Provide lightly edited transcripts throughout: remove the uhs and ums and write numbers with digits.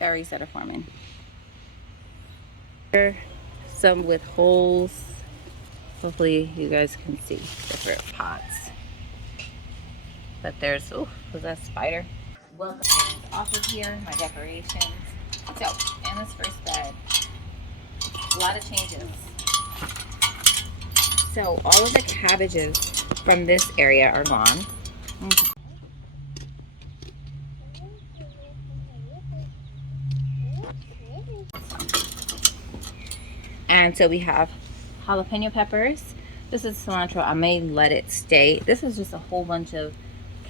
berries that are forming. Here, some with holes. Hopefully you guys can see different pots. But there's, oh, was that a spider? Welcome off of here, my decorations. So, in this first bed, a lot of changes. So all of the cabbages from this area are gone. And so we have jalapeno peppers. This is cilantro. I may let it stay. This is just a whole bunch of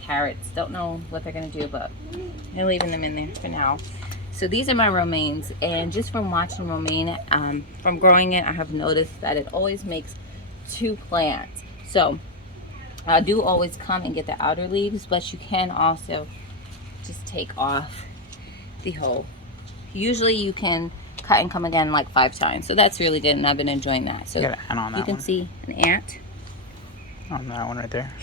carrots. Don't know what they're gonna do, but I'm leaving them in there for now. So these are my romaines, and just from watching romaine, from growing it, I have noticed that it always makes 2 plants. So I do always come and get the outer leaves, but you can also just take off the whole. Usually you can cut and come again like 5 times, so that's really good, and I've been enjoying that. So got an ant on that you can one. see an ant. On that one right there.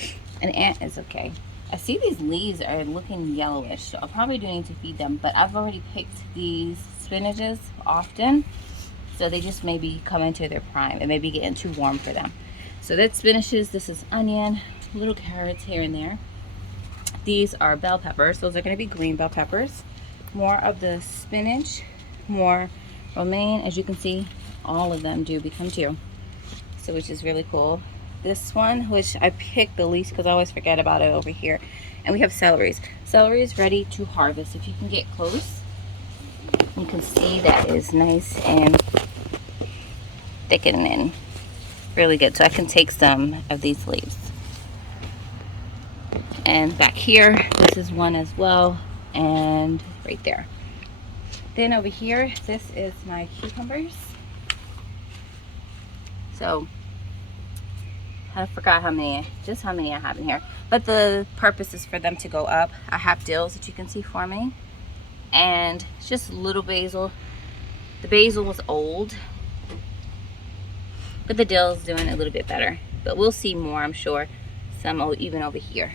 An ant is okay. I see these leaves are looking yellowish, so I probably do need to feed them, but I've already picked these spinaches often, so they just maybe come into their prime. It may be getting too warm for them. So that's spinaches. This is onion, little carrots here and there. These are bell peppers. Those are going to be green bell peppers. More of the spinach, more romaine. As you can see, all of them do become 2, so which is really cool. This one, which I picked the least because I always forget about it over here. And we have celeries. Celery is ready to harvest. If you can get close, you can see that is nice and thickening. Really good. So I can take some of these leaves. And back here, this is one as well. And right there. Then over here, this is my cucumbers. So I forgot how many I have in here, but the purpose is for them to go up. I have dills that you can see forming, and just little basil. The basil was old, but the dill is doing a little bit better. But we'll see more, I'm sure. Some even over here.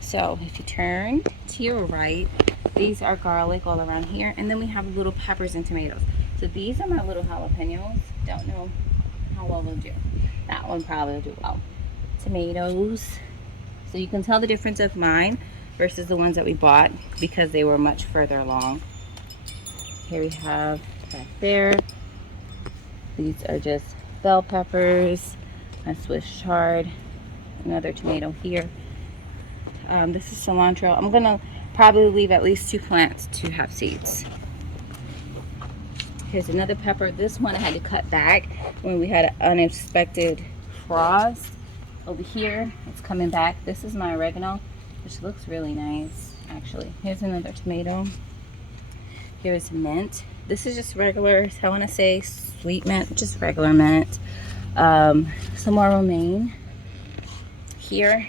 So if you turn to your right, these are garlic all around here, and then we have little peppers and tomatoes. So these are my little jalapenos. Don't know how well they'll do. That one probably will do well. Tomatoes. So you can tell the difference of mine versus the ones that we bought because they were much further along. Here we have back there. These are just bell peppers, a Swiss chard, another tomato here. This is cilantro. I'm gonna probably leave at least 2 plants to have seeds. Here's another pepper. This one I had to cut back when we had an unexpected frost. Over here, it's coming back. This is my oregano, which looks really nice, actually. Here's another tomato. Here's mint. This is just regular, I want to say sweet mint, just regular mint. Some more romaine here.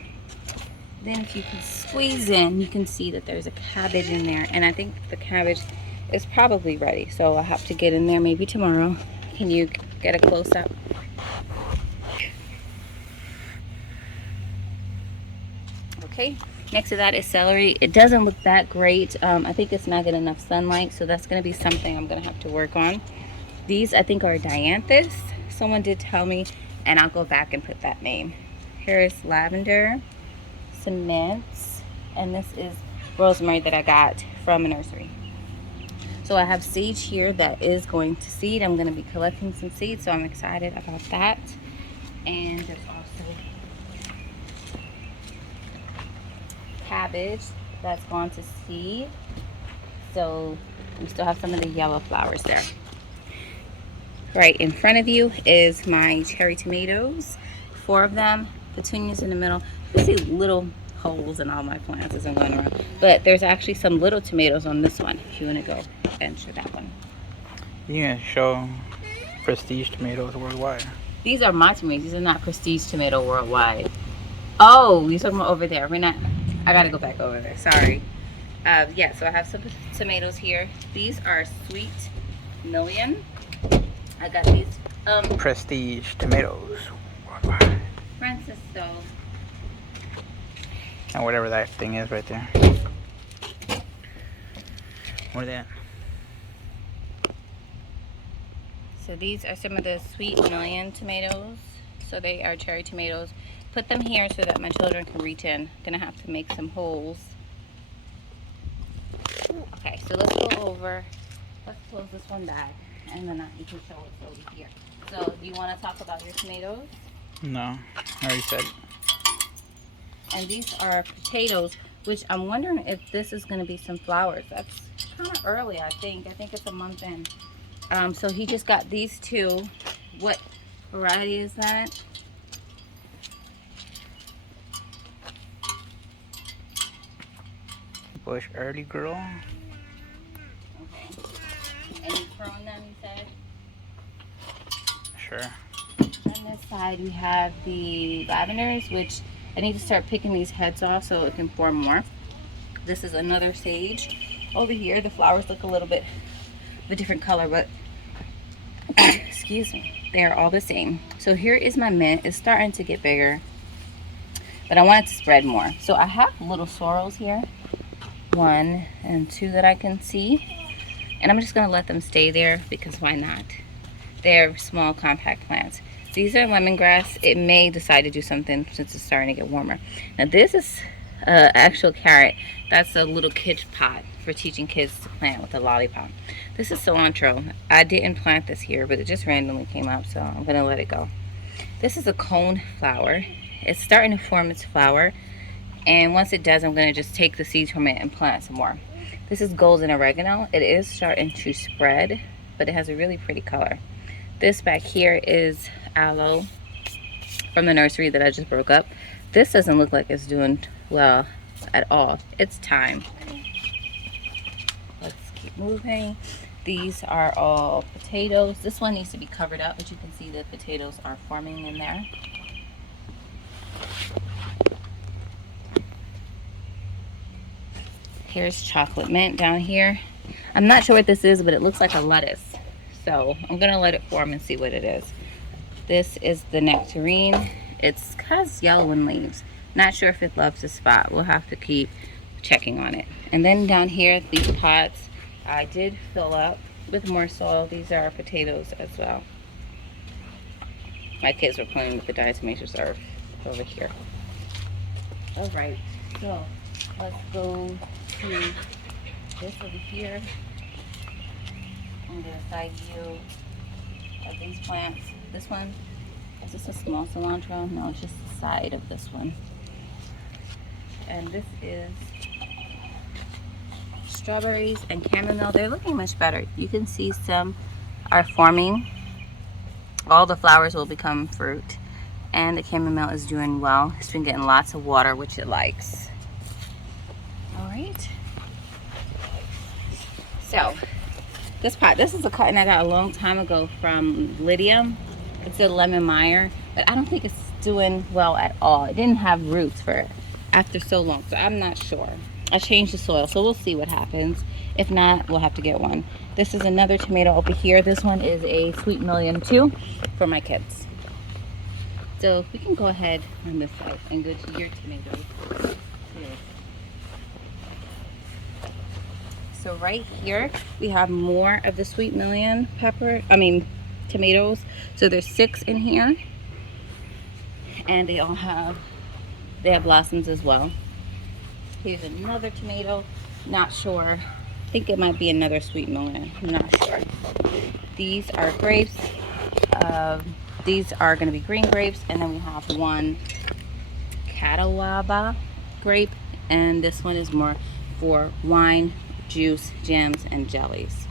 Then if you can squeeze in, you can see that there's a cabbage in there, and I think the cabbage is probably ready, so I'll have to get in there maybe tomorrow. Can you get a close-up? Okay, next to that is celery. It doesn't look that great. I think it's not getting enough sunlight, so that's going to be something I'm going to have to work on. These I think are dianthus. Someone did tell me, and I'll go back and put that name. Here's lavender, some mints, and this is rosemary that I got from a nursery. So I have sage here that is going to seed. I'm going to be collecting some seeds, so I'm excited about that. And there's also cabbage that's gone to seed. So we still have some of the yellow flowers there. Right in front of you is my cherry tomatoes. 4 of them, petunias in the middle. You see little holes in all my plants as I'm going around. But there's actually some little tomatoes on this one if you want to go venture that one. You can show Prestige Tomatoes Worldwide. These are my tomatoes. These are not Prestige Tomato Worldwide. Oh, you're talking about over there. We're not. I gotta go back over there. Sorry. Yeah, so I have some tomatoes here. These are Sweet Million. I got these. Prestige Tomatoes Worldwide. Francisco. And whatever that thing is right there. Where they at? So these are some of the Sweet Million tomatoes. So they are cherry tomatoes. Put them here so that my children can reach in. Gonna have to make some holes. Okay, so let's go over. Let's close this one back, and then you can show us over here. So, do you want to talk about your tomatoes? No, I already said it. And these are potatoes, which I'm wondering if this is going to be some flowers. That's kind of early, I think. I think it's a month in. So he just got these two. What variety is that? Bush early girl. Okay. And you prune them, you said? Sure. On this side, we have the lavenders, which I need to start picking these heads off so it can form more. This is another sage. Over here, the flowers look a little bit of a different color, but excuse me, they are all the same. So here is my mint. It's starting to get bigger, but I want it to spread more. So I have little sorrels here, 1 and 2 that I can see, and I'm just going to let them stay there because why not? They're small, compact plants. These are lemongrass. It may decide to do something since it's starting to get warmer. Now this is actual carrot. That's a little kid pot for teaching kids to plant with a lollipop. This is cilantro. I didn't plant this here, but it just randomly came up, so I'm gonna let it go. This is a cone flower. It's starting to form its flower, and once it does, I'm gonna just take the seeds from it and plant some more. This is golden oregano. It is starting to spread, but it has a really pretty color. This back here is aloe from the nursery that I just broke up. This doesn't look like it's doing well at all. It's time. Let's keep moving. These are all potatoes. This one needs to be covered up, but you can see the potatoes are forming in there. Here's chocolate mint down here. I'm not sure what this is, but it looks like a lettuce. So I'm gonna let it form and see what it is. This is the nectarine. It has yellow leaves. Not sure if it loves the spot. We'll have to keep checking on it. And then down here, these pots, I did fill up with more soil. These are potatoes as well. My kids were playing with the diatomaceous earth over here. All right, so let's go to this over here. I'm gonna side view of these plants. This one, is this a small cilantro? No, it's just the side of this one. And this is strawberries and chamomile. They're looking much better. You can see some are forming. All the flowers will become fruit. And the chamomile is doing well. It's been getting lots of water, which it likes. All right. So, this pot, this is a cotton I got a long time ago from Ilya. It's a lemon mire, but I don't think it's doing well at all. It didn't have roots for it after so long, so I'm not sure. I changed the soil, so we'll see what happens. If not, we'll have to get one. This is another tomato over here. This one is a Sweet Million too for my kids. So we can go ahead on this side and go to your tomatoes. Here. So right here we have more of the Sweet Million tomatoes. So there's 6 in here, and they have blossoms as well. Here's another tomato. Not sure. I think it might be another Sweet Million. I'm not sure. These are grapes. These are going to be green grapes, and then we have one Catawba grape, and this one is more for wine, juice, jams, and jellies.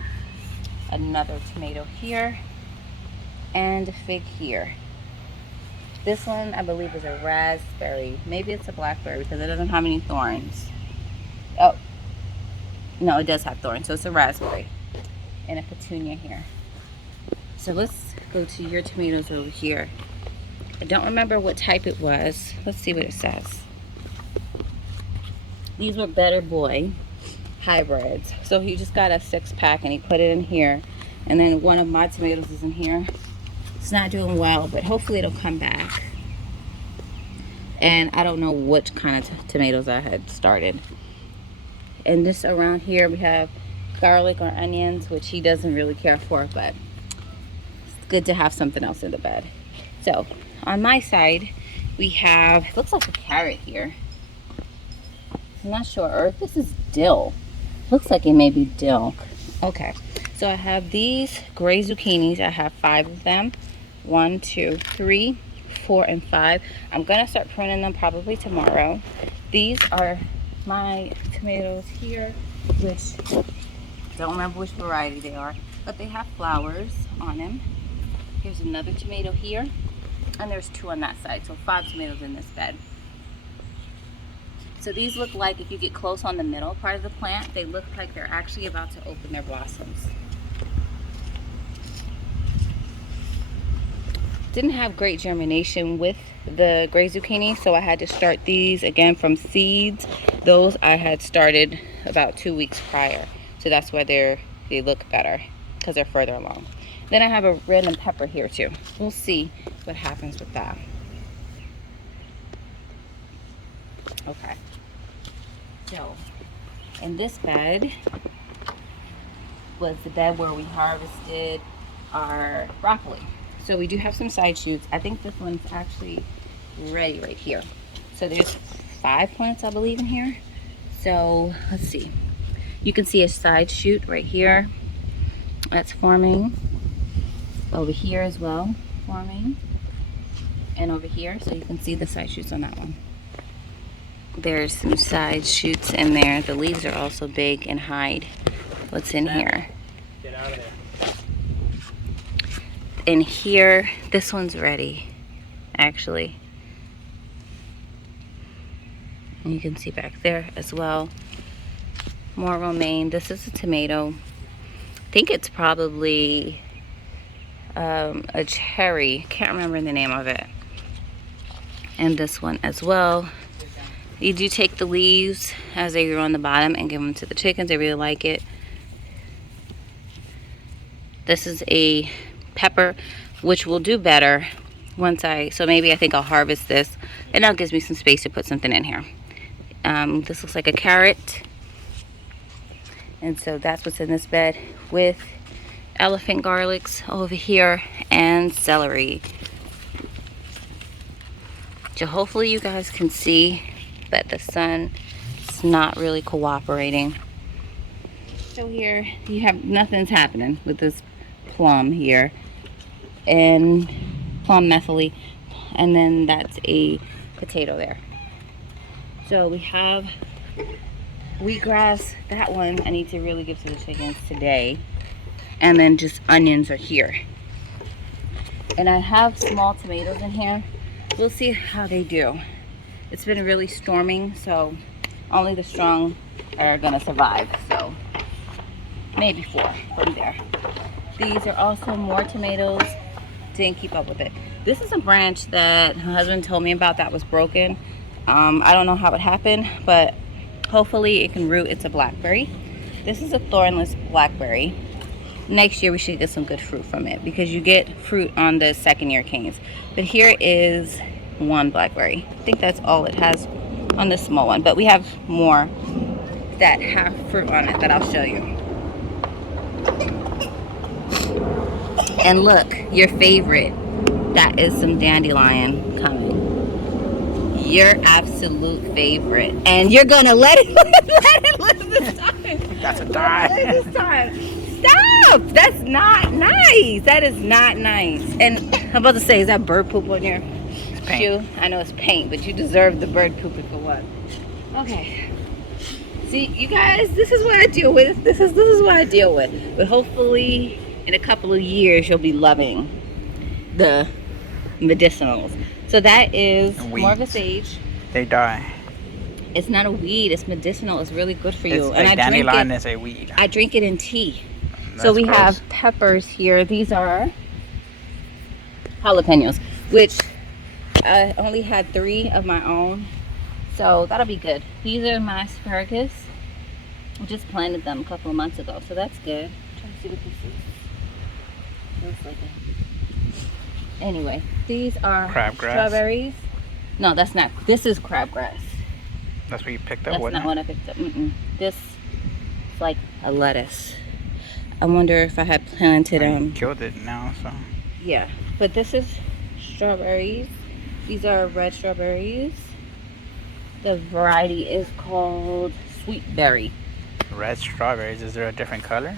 Another tomato here, and a fig here. This one I believe is a raspberry. Maybe it's a blackberry because it doesn't have any thorns. Oh, no, it does have thorns, so it's a raspberry. And a petunia here. So let's go to your tomatoes over here. I don't remember what type it was. Let's see what it says. These were Better Boy hybrids. So he just got a 6-pack and he put it in here. And then one of my tomatoes is in here. It's not doing well, but hopefully it'll come back. And I don't know which kind of tomatoes I had started. And this around here we have garlic or onions, which he doesn't really care for, but it's good to have something else in the bed. So on my side, we have, looks like a carrot here. I'm not sure, or if this is dill. Looks like it may be dill. Okay, so I have these gray zucchinis. I have 5 of them. 1, 2, 3, 4, and 5. I'm gonna start pruning them probably tomorrow. These are my tomatoes here, which don't remember which variety they are, but they have flowers on them. Here's another tomato here, and there's 2 on that side, so 5 tomatoes in this bed. So these look like, if you get close on the middle part of the plant, they look like they're actually about to open their blossoms. Didn't have great germination with the gray zucchini, so I had to start these again from seeds. Those I had started about 2 weeks prior, so that's why they look better, because they're further along. Then I have a random pepper here too. We'll see what happens with that. Okay. So, in this bed was the bed where we harvested our broccoli. So we do have some side shoots. I think this one's actually ready right here. So there's 5 plants, I believe, in here. So let's see. You can see a side shoot right here that's forming. Over here as well, forming. And over here, so you can see the side shoots on that one. There's some side shoots in there. The leaves are also big and hide what's in here. Get out of there. In here, this one's ready, actually. And you can see back there as well. More romaine. This is a tomato. I think it's probably a cherry. Can't remember the name of it. And this one as well. You do take the leaves as they grow on the bottom and give them to the chickens. They really like it. This is a pepper, which will do better once so maybe I think I'll harvest this, and that gives me some space to put something in here. This looks like a carrot, and so that's what's in this bed, with elephant garlics over here and celery. So hopefully you guys can see, but the sun is not really cooperating. So here you have, nothing's happening with this plum here, and plum methyl, and then that's a potato there. So we have wheatgrass. That one I need to really give to the chickens today, and then just onions are here. And I have small tomatoes in here. We'll see how they do. It's been really storming, so only the strong are gonna survive. So maybe 4 from there. These are also more tomatoes. Didn't keep up with it. This is a branch that my husband told me about that was broken. I don't know how it happened, but hopefully it can root. It's a blackberry. This is a thornless blackberry. Next year we should get some good fruit from it, because you get fruit on the 2nd year canes. But here is 1 blackberry. I think that's all it has on this small one, but we have more that have fruit on it that I'll show you. And look, your favorite, that is some dandelion coming. Your absolute favorite, and you're gonna let it live this time. That's a die. This time. Stop! That's not nice. That is not nice. And I'm about to say, is that bird poop on your shoe? I know it's paint, but you deserve the bird poop for what? Okay. See, you guys, this is what I deal with. This is what I deal with. But hopefully, in a couple of years, you'll be loving the medicinals. So that is more of a sage. They die. It's not a weed. It's medicinal. It's really good for you. It's and like I drink dandelion it. is a weed. I drink it in tea. That's so we gross. have peppers here. These are jalapenos, which I only had 3 of my own. So that'll be good. These are my asparagus. I just planted them a couple of months ago, so that's good. I'm trying to see what this is. Looks like it. Anyway, these are Crabgrass. strawberries. No, that's not. This is crabgrass. That's what you picked up, That's wasn't not it? what I picked up. This like a lettuce. I wonder if I had planted killed it now, so. Yeah, but this is strawberries. These are red strawberries. The variety is called Sweet Berry. Red strawberries. Is there a different color?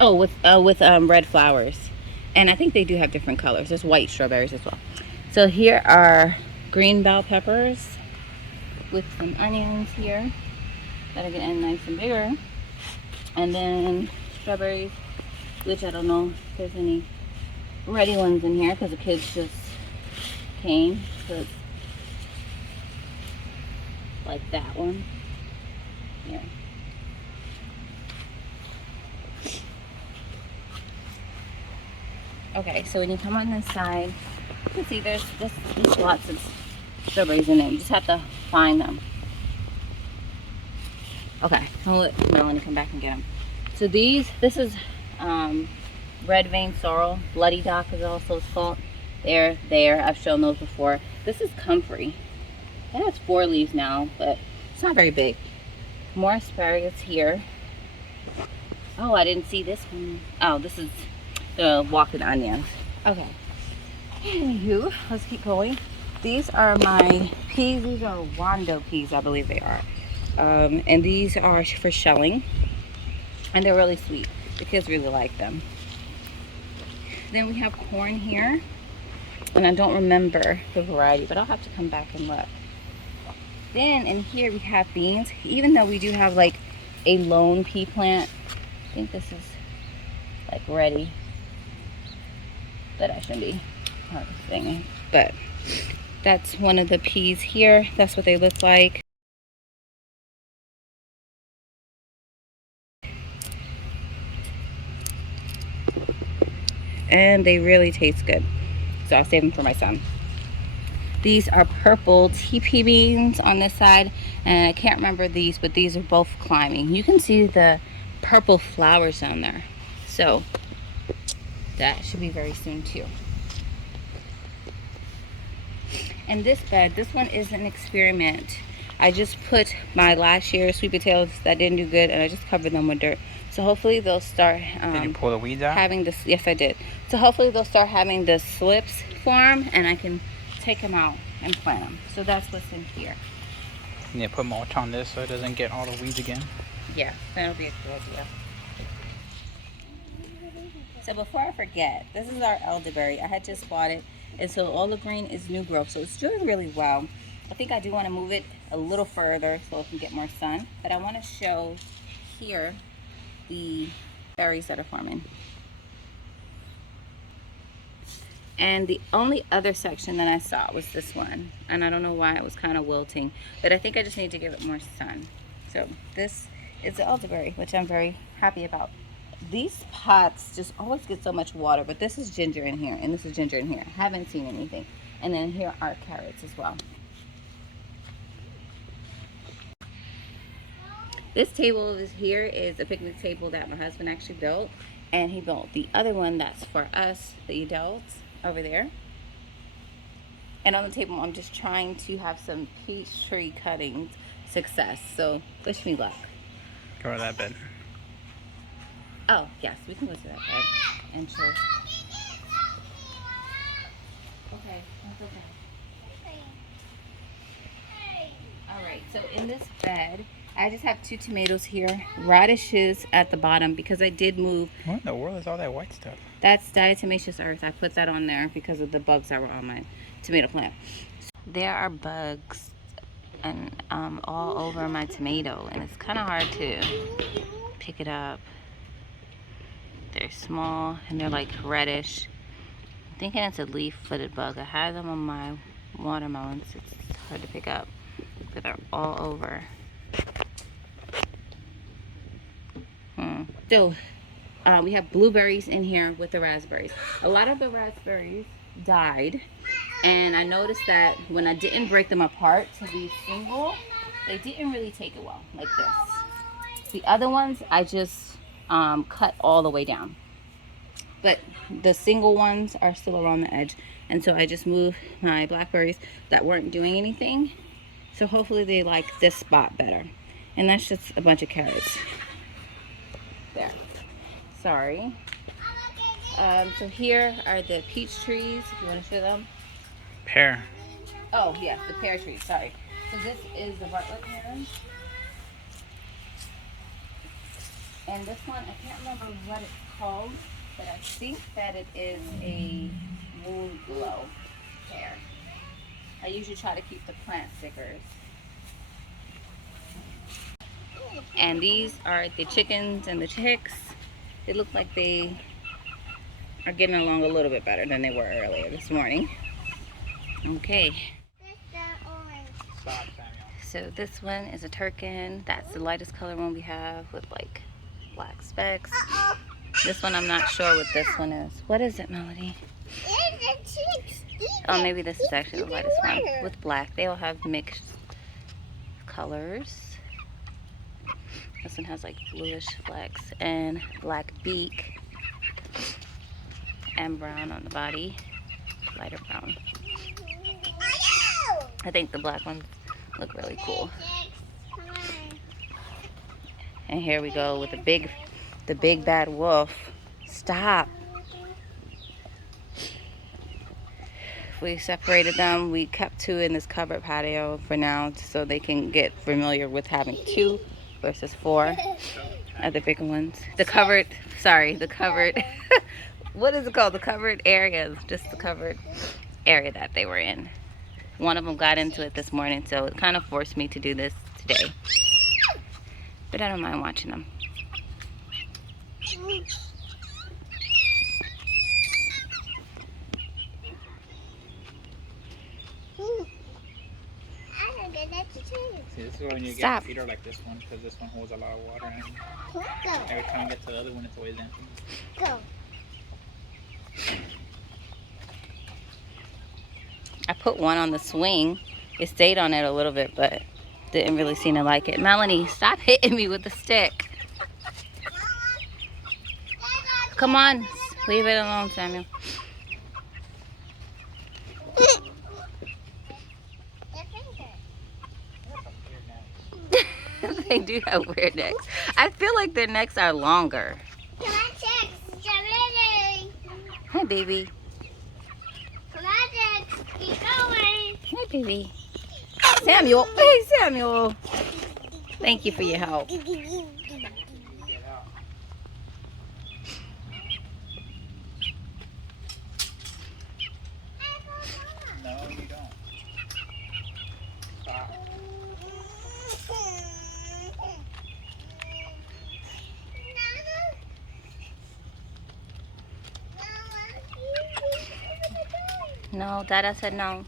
Oh, with red flowers, and I think they do have different colors. There's white strawberries as well. So here are green bell peppers with some onions here that are getting nice and bigger, and then strawberries, which I don't know if there's any ready ones in here because the kids just came. So it's like that one. Yeah. Okay, so when you come on this side, you can see there's lots of strawberries in there. You just have to find them. Okay, I'll let Melanie come back and get them. So this is red vein sorrel, bloody dock is also called. There, I've shown those before. This is comfrey. It has 4 leaves now, but it's not very big. More asparagus here. Oh, I didn't see this one. Oh, this is the walking onions. Okay. Anywho, let's keep going. These are my peas. These are Wando peas, I believe they are. And these are for shelling. And they're really sweet. The kids really like them. Then we have corn here. And I don't remember the variety, but I'll have to come back and look. Then in here we have beans. Even though we do have like a lone pea plant, I think this is like ready. But I shouldn't be harvesting. But that's one of the peas here. That's what they look like. And they really taste good. So I'll save them for my son. These are purple TP beans on this side. And I can't remember these, but these are both climbing. You can see the purple flowers down there. So that should be very soon too. And this bed, this one is an experiment. I just put my last year's sweet potatoes that didn't do good, and I just covered them with dirt. So hopefully they'll start Did you pull the weeds out? having this. Yes, I did. So hopefully they'll start having the slips form, and I can take them out and plant them. So that's what's in here. You need to put mulch on this so it doesn't get all the weeds again. Yeah, that'll be a good idea. So before I forget, this is our elderberry. I had just bought it, and so all the green is new growth. So it's doing really well. I think I do want to move it a little further so it can get more sun. But I want to show here the berries that are forming. And the only other section that I saw was this one. And I don't know why it was kind of wilting. But I think I just need to give it more sun. So this is the elderberry, which I'm very happy about. These pots just always get so much water. But this is ginger in here. And this is ginger in here. I haven't seen anything. And then here are carrots as well. This table here is a picnic table that my husband actually built. And he built the other one that's for us, the adults, over there. And on the table, I'm just trying to have some peach tree cuttings success. So wish me luck. Go to that bed. Oh, yes, we can go to that bed and chill. Okay, that's okay. All right, so in this bed, I just have 2 tomatoes here, radishes at the bottom because I did move. What in the world is all that white stuff? That's diatomaceous earth. I put that on there because of the bugs that were on my tomato plant. There are bugs and all over my tomato, and it's kind of hard to pick it up. They're small and they're like reddish. I'm thinking it's a leaf-footed bug. I had them on my watermelons. It's hard to pick up, but they're all over. So we have blueberries in here with the raspberries. A lot of the raspberries died, and I noticed that when I didn't break them apart to be single, they didn't really take it well, like this. The other ones I just cut all the way down, but the single ones are still around the edge, and so I just moved my blackberries that weren't doing anything. So hopefully they like this spot better. And that's just a bunch of carrots. Sorry. So here are the peach trees, if you want to show them. Pear. Oh, yes, the pear trees, sorry. So this is the Bartlett pear. And this one, I can't remember what it's called, but I think that it is a wound glow pear. I usually try to keep the plant stickers. And these are the chickens and the chicks. They look like they are getting along a little bit better than they were earlier this morning. Okay. So this one is a Turkin. That's the lightest color one we have with like black specks. This one I'm not sure what this one is. What is it, Melody? Oh, maybe this is actually the lightest one with black. They all have mixed colors. This one has like bluish flecks and black beak and brown on the body, lighter brown. I think the black ones look really cool. And here we go with the big bad wolf. Stop. We separated them. We kept two in this covered patio for now so they can get familiar with having 2 versus 4 of the bigger ones. The covered, what is it called? The covered area, just the covered area that they were in. One of them got into it this morning, so it kind of forced me to do this today. But I don't mind watching them. See, this is when you get a feeder like this one, because this one holds a lot of water in it. Every time you get to the other one, it's always empty. Go. I put one on the swing. It stayed on it a little bit, but didn't really seem to like it. Melanie, stop hitting me with the stick. Come on, leave it alone, Samuel. They do have weird necks. I feel like their necks are longer. Hi, baby. Hi, baby. Samuel. Hey, Samuel. Thank you for your help. No, you don't. Stop. No, Dada said no.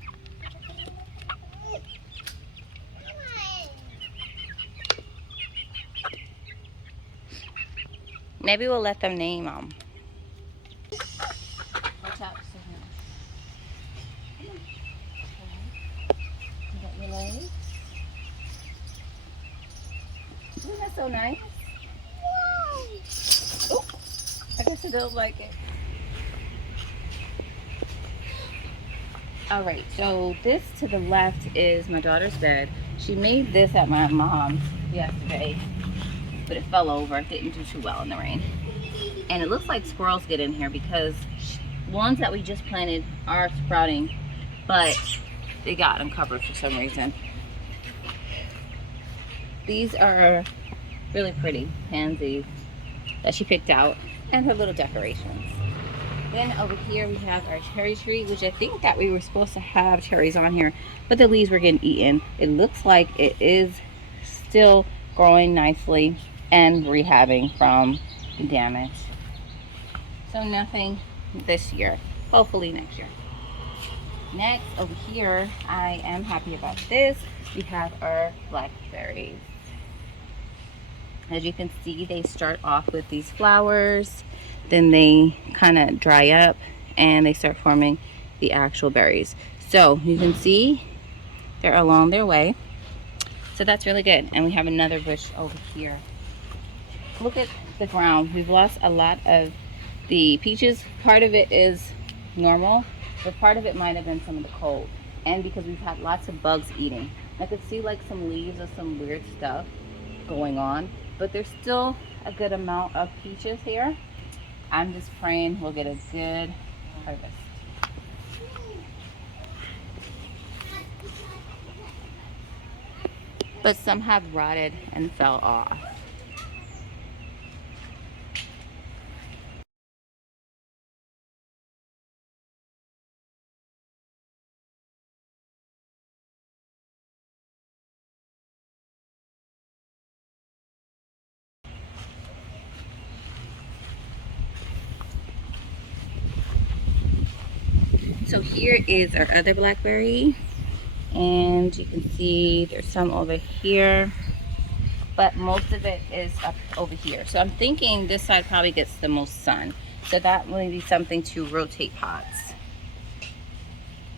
Maybe we'll let them name them. Watch out, you got your legs? Isn't that so nice? Oh, I guess I don't like it. All right, so this to the left is my daughter's bed. She made this at my mom's yesterday, but it fell over. It didn't do too well in the rain. And it looks like squirrels get in here because ones that we just planted are sprouting, but they got uncovered for some reason. These are really pretty pansies that she picked out and her little decorations. Then over here we have our cherry tree, which I think that we were supposed to have cherries on here, but the leaves were getting eaten. It looks like it is still growing nicely and rehabbing from the damage. So nothing this year, hopefully next year. Next over here, I am happy about this. We have our blackberries. As you can see, they start off with these flowers, then they kind of dry up and they start forming the actual berries. So you can see they're along their way. So that's really good. And we have another bush over here. Look at the ground. We've lost a lot of the peaches. Part of it is normal, but part of it might have been some of the cold. And because we've had lots of bugs eating. I could see like some leaves or some weird stuff going on, but there's still a good amount of peaches here. I'm just praying we'll get a good harvest. But some have rotted and fell off. So here is our other blackberry, and you can see there's some over here, but most of it is up over here. So I'm thinking this side probably gets the most sun. So that may be something to rotate pots.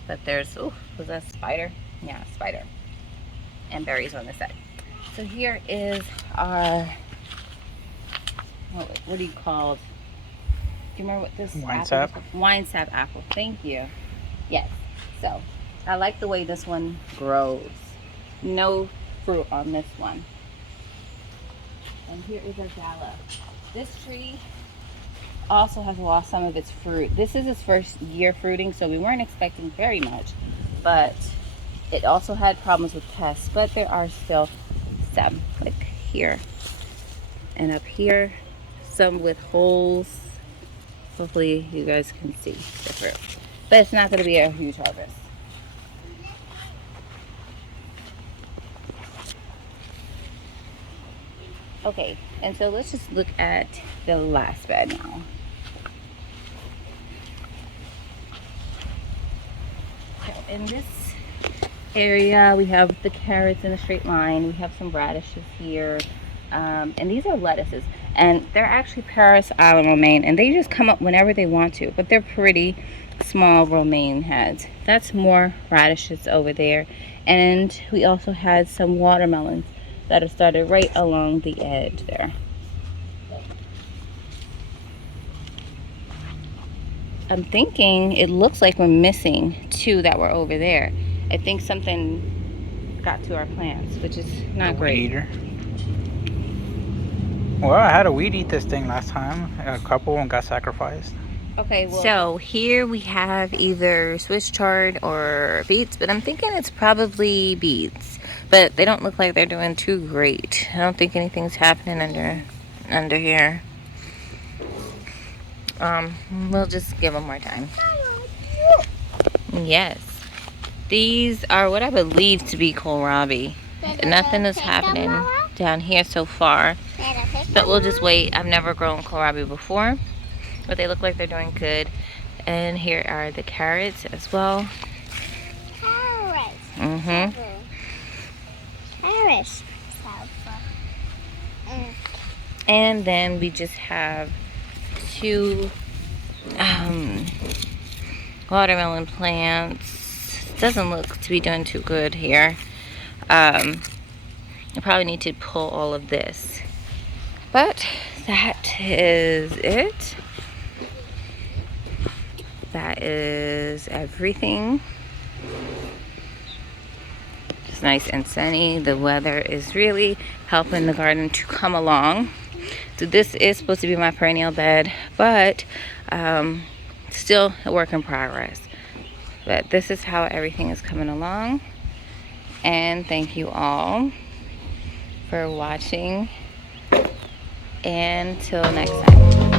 But there's, oh, was that a spider? Yeah, spider. And berries on this side. So here is our, what do you call it? Do you remember what this Wine apple sap? is? Wine sap apple. Thank you. Yes. So I like the way this one grows. No fruit on this one. And here is our gala. This tree also has lost some of its fruit. This is its first year fruiting, so we weren't expecting very much, but it also had problems with pests, but there are still some, like here and up here, some with holes. Hopefully you guys can see the fruit, but it's not going to be a huge harvest. Okay, and so let's just look at the last bed now. So in this area, we have the carrots in a straight line. We have some radishes here, and these are lettuces. And they're actually Paris Island romaine, and they just come up whenever they want to, but they're pretty small romaine heads. That's more radishes over there. And we also had some watermelons that are started right along the edge there. I'm thinking it looks like we're missing two that were over there. I think something got to our plants, which is not great. Weed eater. Well, I had a weed eat this thing last time. A couple and got sacrificed. Okay, well, so here we have either Swiss chard or beets, but I'm thinking it's probably beets. But they don't look like they're doing too great. I don't think anything's happening under here. We'll just give them more time. Yes. These are what I believe to be kohlrabi. Nothing is happening down here so far. But we'll just wait. I've never grown kohlrabi before, but they look like they're doing good. And here are the carrots as well. Carrots. Carrots. And then we just have two watermelon plants. Doesn't look to be doing too good here. I probably need to pull all of this. But that is it. That is everything. It's nice and sunny. The weather is really helping the garden to come along. So this is supposed to be my perennial bed, but still a work in progress. But this is how everything is coming along. And thank you all for watching. And till next time.